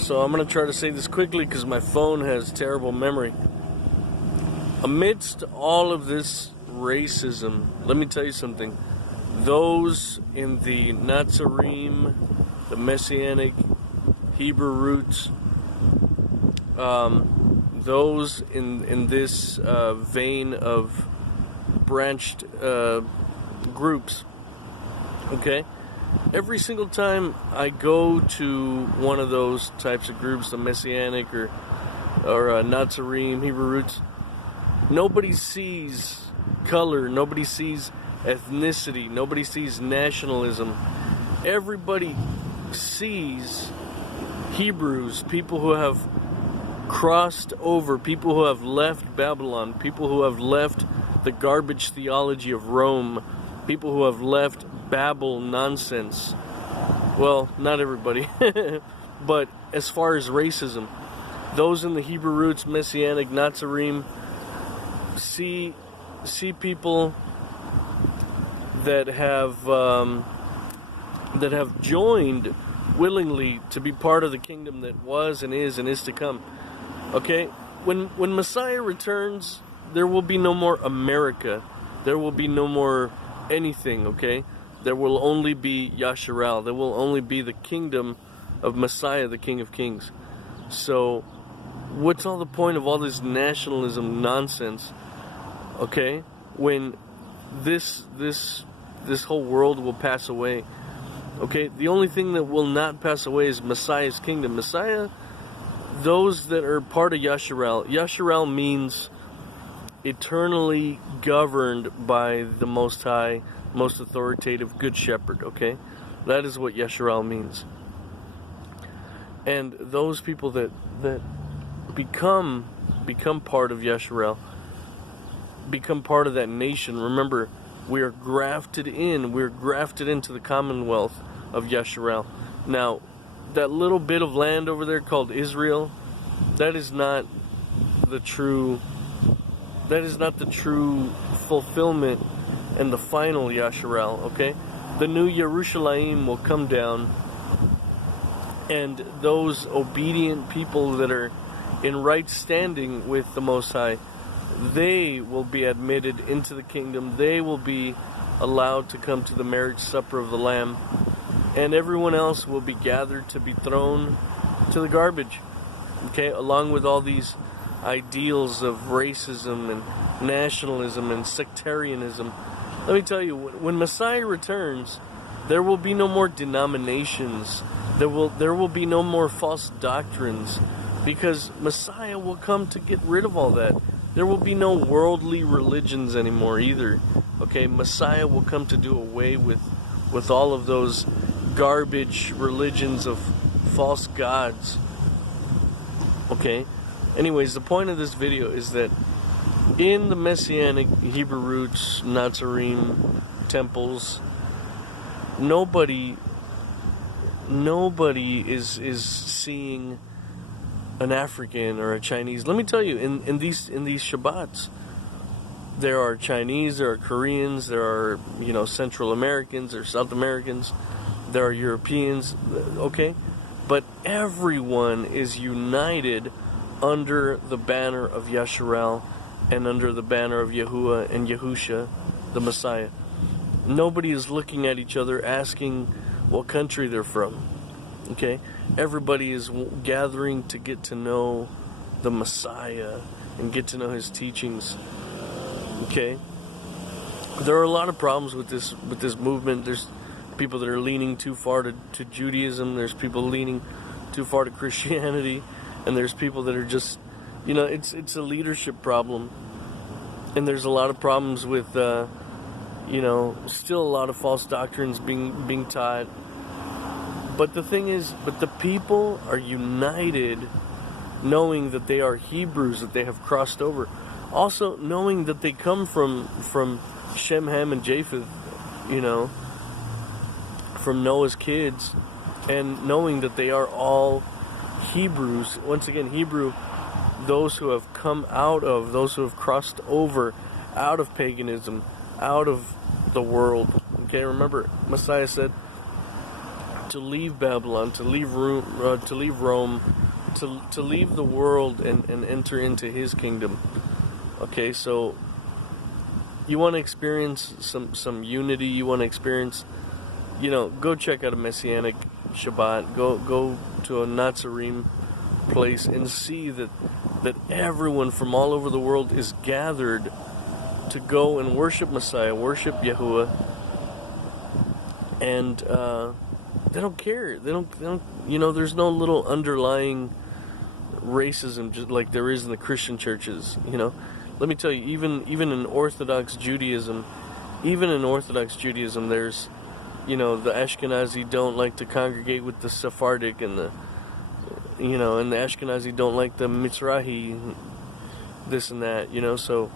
So I'm going to try to say this quickly because my phone has terrible memory. Amidst all of this racism, let me tell you something. Those in the natzarym, the Messianic Hebrew roots, those in this vein of branched groups, okay? Every single time I go to one of those types of groups, the Messianic or natzarym, Hebrew roots, nobody sees color, nobody sees ethnicity, nobody sees nationalism. Everybody sees Hebrews, people who have crossed over, people who have left Babylon, people who have left the garbage theology of Rome, people who have left Babel nonsense. Well, not everybody, but as far as racism, those in the Hebrew roots, Messianic, natzarym, see people that have joined willingly to be part of the kingdom that was and is to come. Okay, when Messiah returns, there will be no more America. There will be no more anything. Okay, there will only be Yasharal. There will only be the kingdom of Messiah, the King of Kings. So, what's all the point of all this nationalism nonsense? Okay, when this whole world will pass away. Okay, the only thing that will not pass away is Messiah's kingdom. Messiah, those that are part of Yasharal. Yasharal means eternally governed by the Most High, most authoritative Good Shepherd. Okay, that is what Yasharal means. And those people that become part of Yasharal, become part of that nation. Remember, we are grafted in. We're grafted into the commonwealth of Yasharal. Now, that little bit of land over there called Israel, that is not the true fulfillment and the final Yasharal, okay? The new Yerushalayim will come down, and those obedient people that are in right standing with the Most High, they will be admitted into the kingdom. They will be allowed to come to the marriage supper of the Lamb. And everyone else will be gathered to be thrown to the garbage. Okay, along with all these ideals of racism and nationalism and sectarianism. Let me tell you, when Messiah returns, there will be no more denominations. There will be no more false doctrines, because Messiah will come to get rid of all that. There will be no worldly religions anymore either. Okay, Messiah will come to do away with all of those garbage religions of false gods. Okay, anyways, the point of this video is that in the Messianic Hebrew roots, natzarym temples, nobody is seeing an African or a Chinese. Let me tell you, in these Shabbats, there are Chinese, there are Koreans, there are Central Americans, there are South Americans, there are Europeans. Okay, but everyone is united under the banner of Yasharal and under the banner of Yahuwah and Yahusha, the Messiah. Nobody is looking at each other asking what country they're from. Okay, everybody is gathering to get to know the Messiah and get to know his teachings. Okay, there are a lot of problems with this movement. There's people that are leaning too far to Judaism. There's people leaning too far to Christianity, and there's people that are just, it's a leadership problem. And there's a lot of problems with, still a lot of false doctrines being taught. But the thing is, the people are united, knowing that they are Hebrews, that they have crossed over. Also, knowing that they come from Shem, Ham, and Japheth, from Noah's kids, and knowing that they are all Hebrews. Once again, Hebrew, those who have come those who have crossed over out of paganism, out of the world. Okay, remember, Messiah said, to leave Babylon, to leave Rome, to leave the world and enter into His kingdom. Okay, so you want to experience some unity. You want to experience, go check out a Messianic Shabbat. Go to a natzarym place and see that everyone from all over the world is gathered to go and worship Messiah, worship Yahuwah, and they don't care. They don't. There's no little underlying racism just like there is in the Christian churches. Let me tell you, even in Orthodox Judaism, there's, the Ashkenazi don't like to congregate with the Sephardic, and the Ashkenazi don't like the Mizrahi, this and that, so.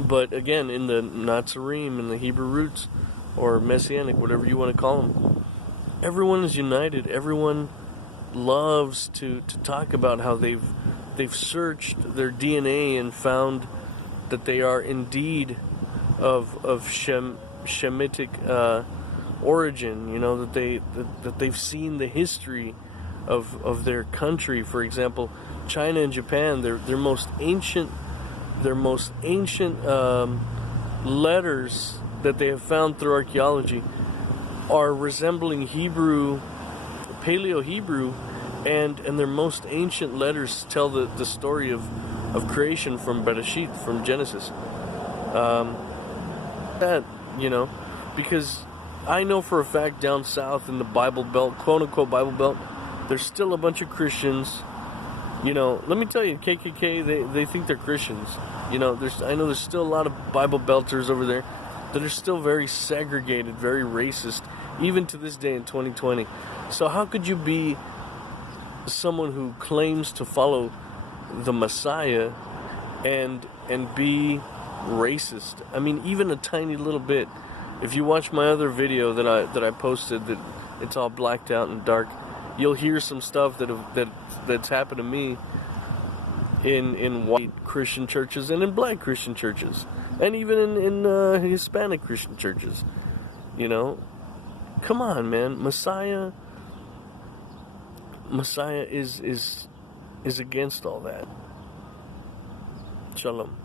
But again, in the natzarym, in the Hebrew roots, or Messianic, whatever you want to call them, everyone is united. Everyone loves to talk about how they've searched their DNA and found that they are indeed of Shemitic origin. That they've seen the history of their country. For example, China and Japan, their most ancient letters that they have found through archaeology are resembling Hebrew, Paleo-Hebrew, and their most ancient letters tell the story of creation from Bereshit, from Genesis. Because I know for a fact down south in the Bible Belt, quote-unquote Bible Belt, there's still a bunch of Christians. Let me tell you, KKK, they think they're Christians. I know there's still a lot of Bible Belters over there that are still very segregated, very racist, even to this day in 2020. So how could you be someone who claims to follow the Messiah and be racist? I mean, even a tiny little bit. If you watch my other video that I posted, that it's all blacked out and dark, you'll hear some stuff that's happened to me in white Christian churches and in black Christian churches, and even in Hispanic Christian churches. Come on, man. Messiah is against all that. Shalom.